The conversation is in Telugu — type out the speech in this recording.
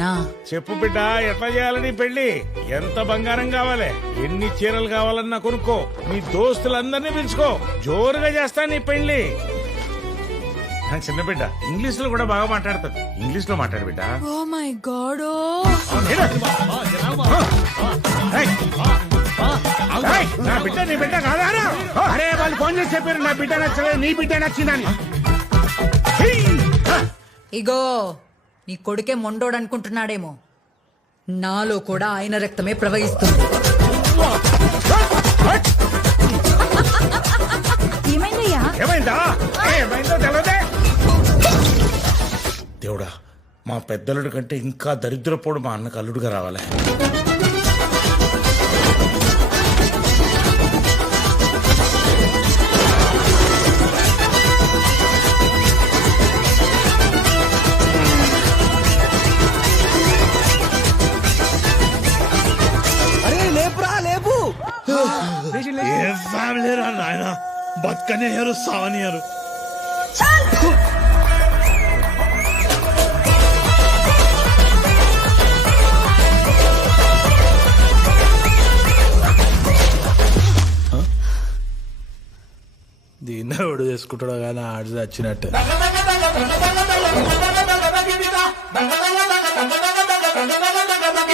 నానా. చెప్పు బిడ్డ, ఎట్లా చేయాలని పెళ్లి? ఎంత బంగారం కావాలి, ఎన్ని చీరలు కావాలన్నా కొనుక్కో, నీ దోస్తులందరినీ పిలుచుకో, జోరుగా చేస్తా నీ పెళ్లి. నా చిన్న బిడ్డ ఇంగ్లీష్ లో కూడా బాగా మాట్లాడుతుంది, ఇంగ్లీష్ లో మాట్లాడు బిడ్డ. Oh my God. నా బిడ్డ నీ బిడ్డ కాదా? అరే వాళ్ళు ఫోన్ చేసి చెప్పారు నా బిడ్డ నచ్చలేదు, నీ బిడ్డ నచ్చిందని. ఇగో నీ కొడుకే మొండోడు అనుకుంటున్నాడేమో, నాలో కూడా ఆయన రక్తమే ప్రవహిస్తుంది. ఏమైందయ్యా? ఏమైందో తెలియదే. దేవుడా, మా పెద్దలుడి కంటే ఇంకా దరిద్రపోడు మా అన్నకు అల్లుడుగా రావాలి. ఏ ఫ్యామిలీ రా నాయన, బతకనియరు సావనియరు. దీన్ని ఎవడు చేసుకుంటాడో కానీ ఆడి చచ్చినట్టు.